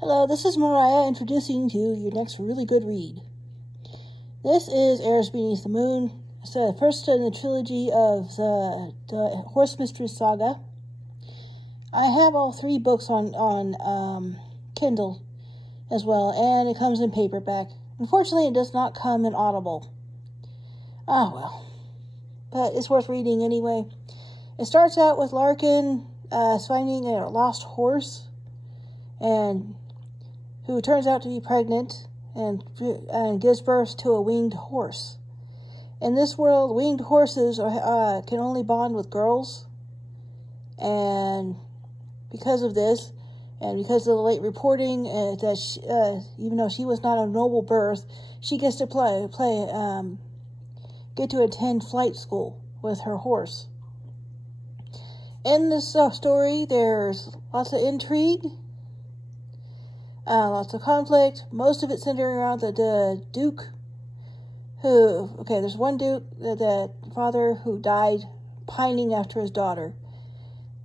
Hello, this is Mariah introducing to your next really good read. This is Airs Beneath the Moon. It's the first in the trilogy of the Horsemistress Saga. I have all three books on Kindle as well, and it comes in paperback. Unfortunately, it does not come in Audible. Ah, well. But it's worth reading anyway. It starts out with Larkin finding a lost horse, and who turns out to be pregnant and gives birth to a winged horse. In this world, winged horses can only bond with girls, and because of this, and because of the late reporting that even though she was not of noble birth, she gets to get to attend flight school with her horse. In this story, there's lots of intrigue. Lots of conflict, most of it centering around the Duke, there's one Duke, the father who died pining after his daughter.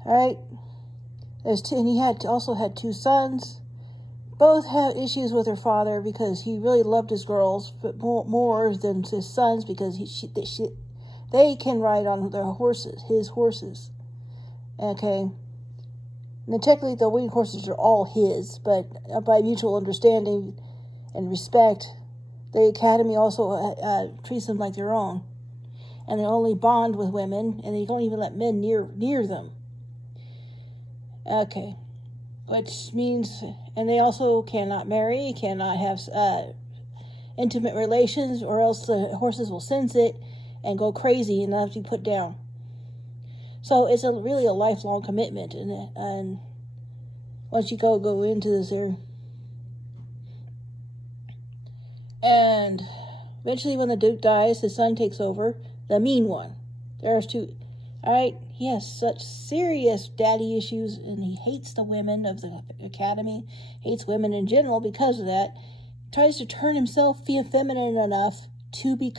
Alright? And he also had two sons. Both had issues with their father because he really loved his girls, but more than his sons because they can ride on their horses, his horses. Okay? And technically, the winged horses are all his, but by mutual understanding and respect, the Academy also treats them like their own. And they only bond with women, and they don't even let men near them. Okay. Which means, and they also cannot marry, cannot have intimate relations, or else the horses will sense it and go crazy and have to be put down. So it's really a lifelong commitment, and once you go into this there. And eventually when the Duke dies, his son takes over, the mean one. There's two. Alright, he has such serious daddy issues, and he hates the women of the Academy, hates women in general because of that. Tries to turn himself feminine enough to be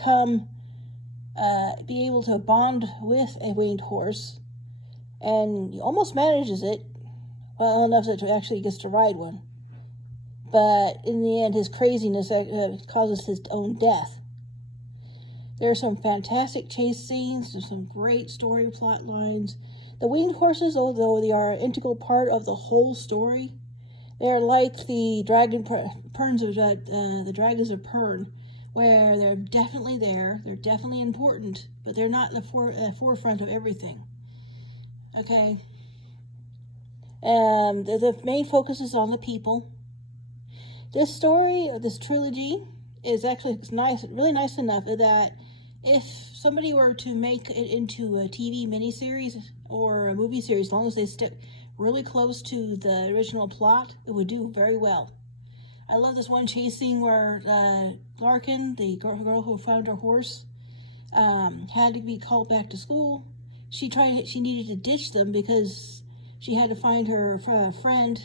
able to bond with a winged horse, and he almost manages it well enough that he actually gets to ride one. But in the end, his craziness causes his own death. There are some fantastic chase scenes. There's some great story plot lines. The winged horses, although they are an integral part of the whole story, they are like the dragons of Pern, where they're definitely there, they're definitely important, but they're not in the forefront of everything. Okay. The main focus is on the people. This story, or this trilogy, is actually nice, really nice enough that if somebody were to make it into a TV miniseries or a movie series, as long as they stick really close to the original plot, it would do very well. I love this one chase scene where Larkin, the girl who found her horse, had to be called back to school. She needed to ditch them because she had to find her friend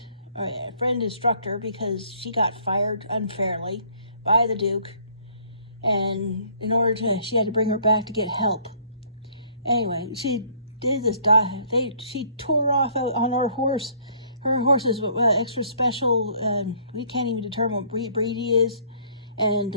instructor because she got fired unfairly by the Duke, and she had to bring her back to get help. Anyway, she did this. She tore off on her horse. Her horse is extra special. We can't even determine what breed he is, and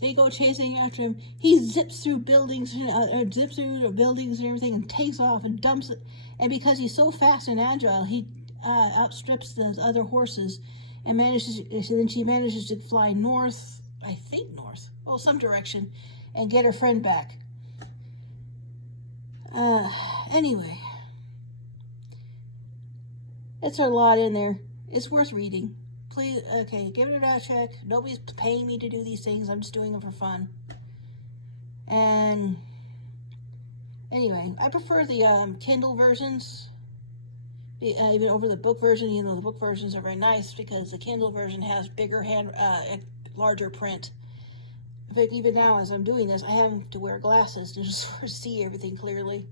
they go chasing after him. He zips through buildings and everything, and takes off and dumps it. And because he's so fast and agile, he outstrips the other horses, and she manages to fly north, some direction, and get her friend back. Anyway, it's a lot in there. It's worth reading. Please, give it a check. Nobody's paying me to do these things. I'm just doing them for fun. And anyway, I prefer the Kindle versions even over the book version, even though the book versions are very nice because the Kindle version has bigger larger print. In fact, even now as I'm doing this, I have to wear glasses to just see everything clearly.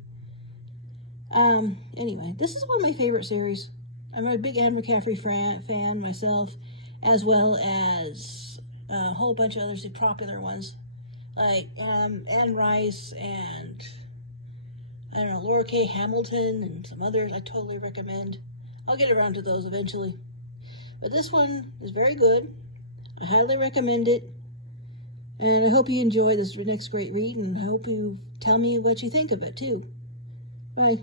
Anyway, this is one of my favorite series. I'm a big Anne McCaffrey fan myself, as well as a whole bunch of others, the popular ones, like Anne Rice and I don't know, Laura K. Hamilton and some others I totally recommend. I'll get around to those eventually. But this one is very good. I highly recommend it. And I hope you enjoy this next great read, and I hope you tell me what you think of it too. Bye.